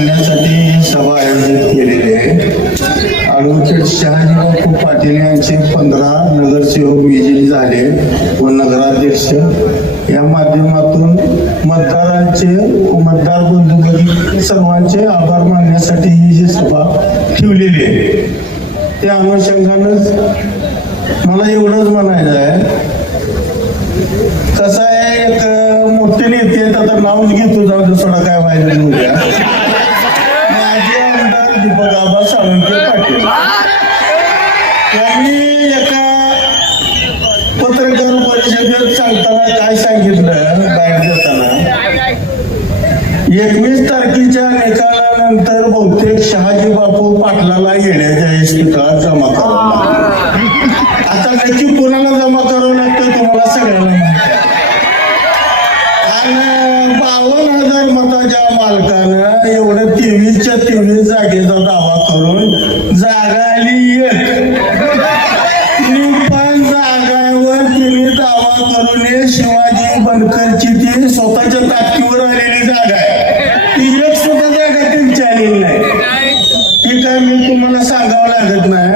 मांडण्यासाठी सभा आयोजित केलेली आहे। ॲडव्होकेट शहाजीबापू पाटील यांचे 15 नगरसेवक विजयी झाले व नगराध्यक्ष या माध्यमातून मतदार बंधू भगिनी सर्वांचे आभार मानण्यासाठी ही जी सभा ठेवलेली आहे, त्या अनुषंगानंच मला एवढंच म्हणायचं आहे। कसं आहे, एक मोठे नेते आहेत, आता नावच घेतो, जाऊ दे, सोडा काय व्हायचं उद्या। माजी आमदार दीपक आबा साळुंखे पाटील यांनी एका पत्रकार परिषदेत सांगताना काय सांगितलं, बाहेर देताना 21 तारखेच्या निकालानंतर बहुतेक शहाजी बापू पाटलाला येण्याच्या इष्टिका जमा करावं लागतं। आता नक्की कोणाला जमा करावं लागतं तुम्हाला सगळ्यांना माहिती आहे। आणि 52,000 मताच्या मालकानं एवढं 23च्या 23 जागेचा दावा करून जागा आली एक, 53 जागांवर तिने दावा करून शिवाजी बनकरची ती स्वतःच्या ताकदीवर आलेली जागा आहे, ती एक सुद्धा जागा त्यांची आलेली नाही। ही काय मी तुम्हाला सांगावं लागत नाही।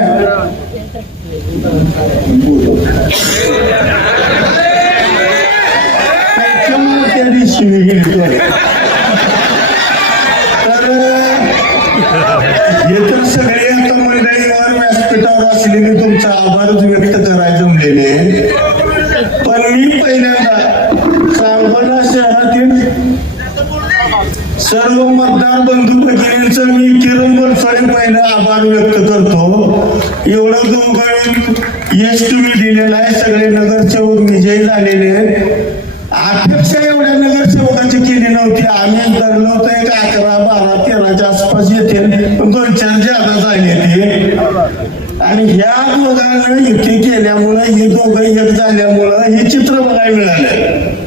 त्या दिवशी तर हे तर सगळे आता मंडळीवर व्यासपीठावर असले मी तुमचा आभारच व्यक्त करायला जमलेले। पण मी पहिल्यांदा सांगोला शहरातील सर्व मतदार बंधू भगिनींचं मी किरण बनसोडे पहिला आभार व्यक्त करतो। एवढं गवगळून यश तुम्ही दिलेलं आहे, सगळे नगरसेवक विजयी झालेले आहेत। अपेक्षा एवढ्या नगरसेवकांची केली नव्हती, आम्ही धरलं होतं एक 11, 12, 13च्या आसपास येतील, 2-4 ज्यादा झाले ते। आणि ह्या दोघांना युती केल्यामुळं, ही दोघं एक झाल्यामुळं हे चित्र बघायला मिळालं।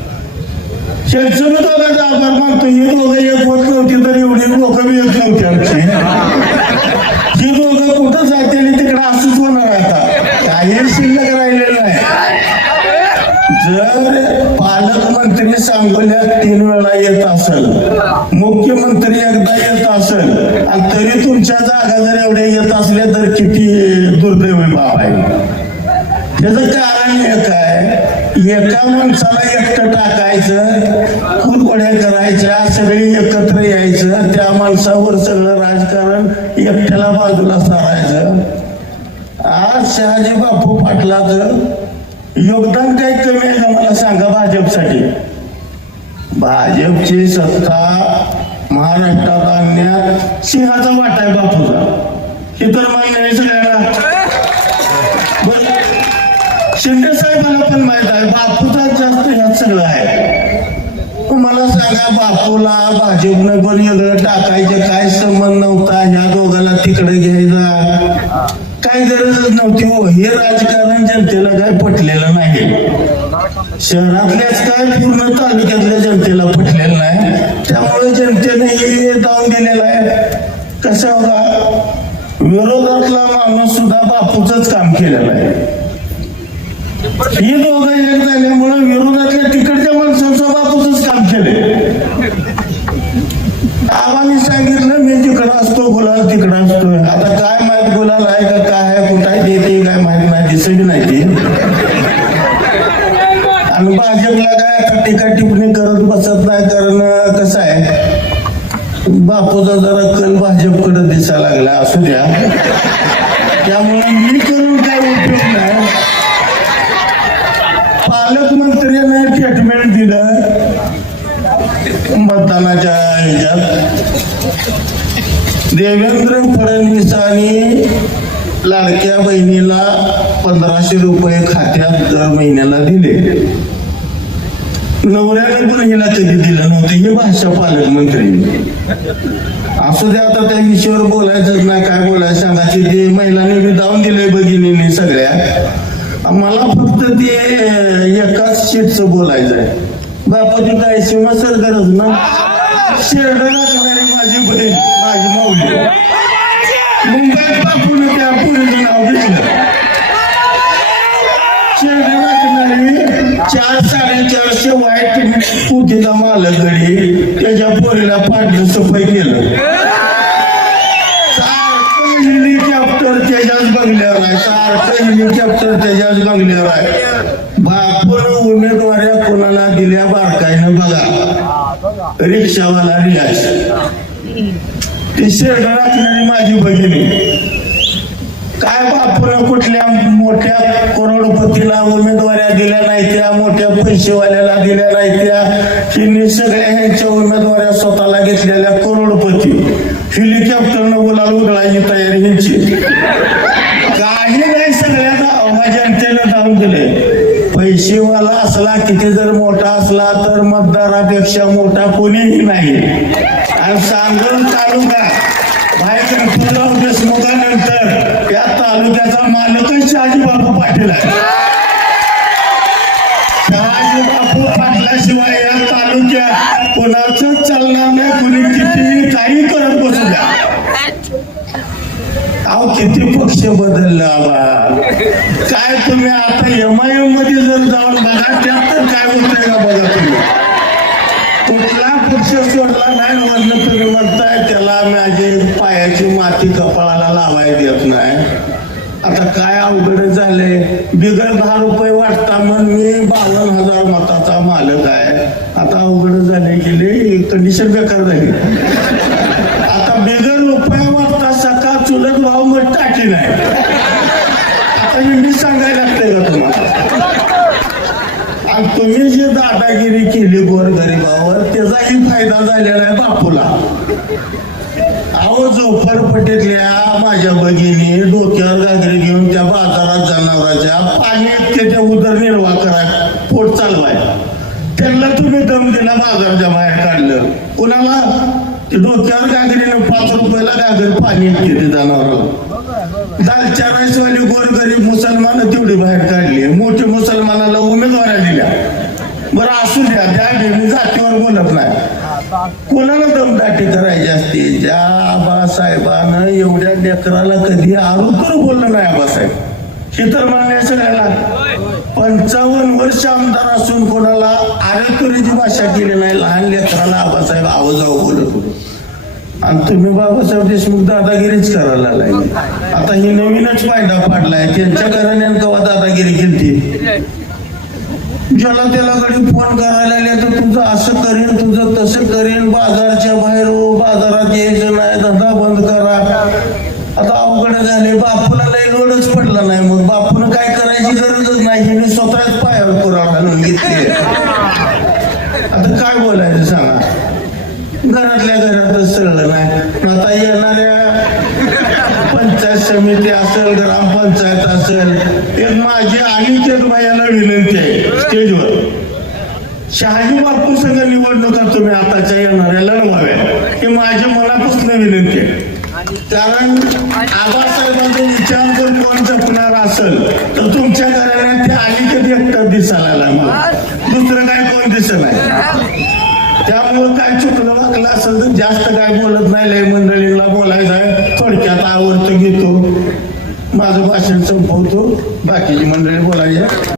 शेतकरी दोघांचा आभार मानतो, ही दोघं एक होत नव्हती तर एवढी लोक बी येत नव्हती आमची। ही दोघं कुठं जाते तिकडे असंच होणार, आता काही शिल्लक राहिलेलं नाही। जर पालकमंत्री सांगोल्यात 3 वेळा येत असेल, मुख्यमंत्री एकदा येत असेल, आणि तरी तुमच्या जागा जर एवढ्या येत असल्या तर किती दुर्दैवी बाब आहे। त्याचं कारण एक आहे, एका माणसाला एकटं टाकायचं, कुरघोड्या करायच्या, सगळी एकत्र यायचं, त्या माणसावर सगळं राजकारण एकट्याला बाजूला सारायचं। आज शहाजी बापू पाटलाचं योगदान काही कमी आहे का मला सांगा भाजपसाठी? भाजपची सत्ता महाराष्ट्रात आणण्यात सिंहाचा वाटा आहे बापूचा, हे तर मान्य आहे सगळ्यांना। शिंदे साहेबांना पण माहित आहे बापूचा जास्त ह्यात सगळं आहे। मला सांगा, बापूला भाजपनं पण वेगळं टाकायचं काय संबंध नव्हता, ह्या दोघांना तिकडे घ्यायचा काही गरजच नव्हती हो। हे राजकारण जनतेला काय पटलेलं नाही, शहरातल्याच काय पूर्ण तालुक्यातल्या जनतेला पटलेलं नाही, त्यामुळे जनतेने हे दावून दिलेलं आहे। कसं होता, विरोधातला माणूस सुद्धा बापूचंच काम केलेलं आहे। ही दोघं एक झाल्यामुळे विरोधातल्या तिकडच्या माणसाचं बापूचंच काम केलंय। आम्हाला सांगितलं मी तिकडं असतो, गुलाल तिकडं असतो, आता काय माहित गुलाल आहे का काय आहे, कुठं आहे ते काय माहित नाही, दिसली नाही ती। आणि भाजपला काय आता टीका टिप्पणी करत बसत नाही, कारण कसं आहे बापूचा जरा कल भाजपकडे दिसायला लागला, असू द्या, त्यामुळे मी करून काय उपयोग नाही। पालकमंत्र्यांना स्टेटमेंट दिलं मतदानाच्या ह्याच्यात, देवेंद्र फडणवीसांनी लाडक्या बहिणीला 1500 रुपये खात्यात दर महिन्याला दिले, नवऱ्याने पण हिला कधी दिलं नव्हतं, हे भाषा पालकमंत्री। असू द्या, आता त्या विषयावर बोलायचंच नाही, काय बोलायचं सांगा, ते महिलांनी बी दावून दिले भगिनींनी सगळ्या। मला फक्त ते एकाच शीटचं बोलायचं आहे, बापाची काय सीमा सर गरज ना, शेरडं टाकणारी माझी बहीण, माझी माऊली, मुंबईत बापून त्या पुरीचं नाव घेतलं, शेरडं टाकणारी 4-450 वाईट पुतीचा मालक गडी त्याच्या पोरीला पाडलं, सफाई केलं। हेलिकॉप्टर त्याच्याच बंगल्यावर आहे, सारखं हेलिकॉप्टर त्याच्याच बंगल्यावर आहे. बापून उमेदवाऱ्या कोणाला दिल्या बारकाईनं बघा. रिक्षावाला रियाज, ती शेड राखणारी माझी बहिणी. काय बापून कुठल्या मोठ्या करोडपतीला उमेदवाऱ्या दिल्या नाही त्या, मोठ्या पैसेवाल्याला दिल्या नाही त्या. हिने सगळ्या ह्यांच्या उमेदवाऱ्या स्वतःला घेतलेल्या करोडपती. हेलिकॉप्टरनं बोलायला उडवायची तयारी ह्यांची. काही नाही, सगळ्या जनतेनं धावून दिले. पैसेवाला असला किती जर मोठा असला तर मतदारापेक्षा मोठा कोणीही नाही. आणि सांगोला तालुका भाई गणपतराव देशमुखानंतर या तालुक्याचा मालकच शहाजीबापू पाटील आहे. शहाजीबापू पाटलाशिवाय या तालुक्यात कोणाचंच चालणार नाही. कुणी किती काही करत बसू द्या. अहो किती पक्ष बदलला बा. काय तुम्ही आता MIM मध्ये जर जाऊन बघा त्यात तर काय होतंय का बघा. तुम्ही कुठला पक्ष सोडला नाही म्हणलं तुम्ही म्हणताय त्याला माझे पायाची माती कपाळाला लावाय देत नाही. आता काय अवघड झाले. बिगर 10 रुपये वाटता मग मी 52,000 मताचा मालक आहे. आता अवघड झाले गेले, कंडिशन बेकार झाली. आता बिगर रुपया वाटता सकाळ चुलत भाव मग टाकी नाही. आता मी सांगायला लागतंय का तुम्हाला. आणि तुम्ही जे दादागिरी केली गोरगरिबावर त्याचाही फायदा झालेला आहे बापूला. अहो झोपडपट्टीतल्या माझ्या भगिनी डोक्यावर घागरी घेऊन त्या बाजारात जनावरांच्या पाण्यात त्याच्या उदरनिर्वाह कराय, पोट चालवाय. त्यांना तुम्ही दम दिला, बाजाराच्या बाहेर काढलं. कुणाला? ते डोक्यावर घागरीनं 5 रुपयाला घागर पाणी घेते जनावराला. दालच्या राईसवाली गोरगरीब मुसलमान तेवढी बाहेर काढली. मोठ्या मुसलमानाला उमेदवाऱ्या दिल्या. बरं असू द्या, त्या मी जातीवर बोलत नाही. कोणाला दमदाटी करायची असते. ज्या आबासाहेबानं एवढ्या लेकराला कधी आरोग्य बोललं नाही आबासाहेब, हे तर मान्य सगळ्याला. 55 वर्ष आमदार असून कोणाला आरेकरीची भाषा केली नाही. लहान लेकराला आबासाहेब आवाजाव बोलत होते. आणि तुम्ही बाबासाहेब देशमुख दादागिरीच करायला लागले. आता ही नवीनच फायदा पाडलाय. त्यांच्या घराण्यानं कवा दादागिरी केली. ज्याला त्याला कडे फोन करायला आले तर तुझं असं करीन, तुझं तसं करीन, बाजारच्या बाहेर बाजारात यायचं नाही, धंदा बंद करा. आता अवघड झाले. बापूला लई लोडच पडला नाही. मग बापून काय करायची गरजच नाही. हिने स्वतःच पायावर पुरावा घालून घेतले. आता काय बोलायचं सांगा. घरातल्या घरातच सगळं नाही. आता येणाऱ्या पंचायत समिती असेल, ग्रामपंचायत असेल, एक माझी आणि भाईला विनंती आहे स्टेजवर. शहाजी बापू संघ निवडणुका तुम्ही आताच्या येणाऱ्या लढवाव्या, हे माझ्या मनापासून विनंती आहे. कारण आबासाहेबांचा विचार जर कोण जपणार असेल तर तुमच्या घराण्यात ते आणि कधी एकटं दिसायला मला दुसरं काय कोण दिसत नाही. त्यामुळे काय चुकलं वाकलं असेल तर जास्त काय बोलत नाही. लय मंडळीला बोलायचं आहे, थोडक्यात आवडतं घेतो, माझं भाषण संपवतो, बाकीची मंडळी बोलायचं.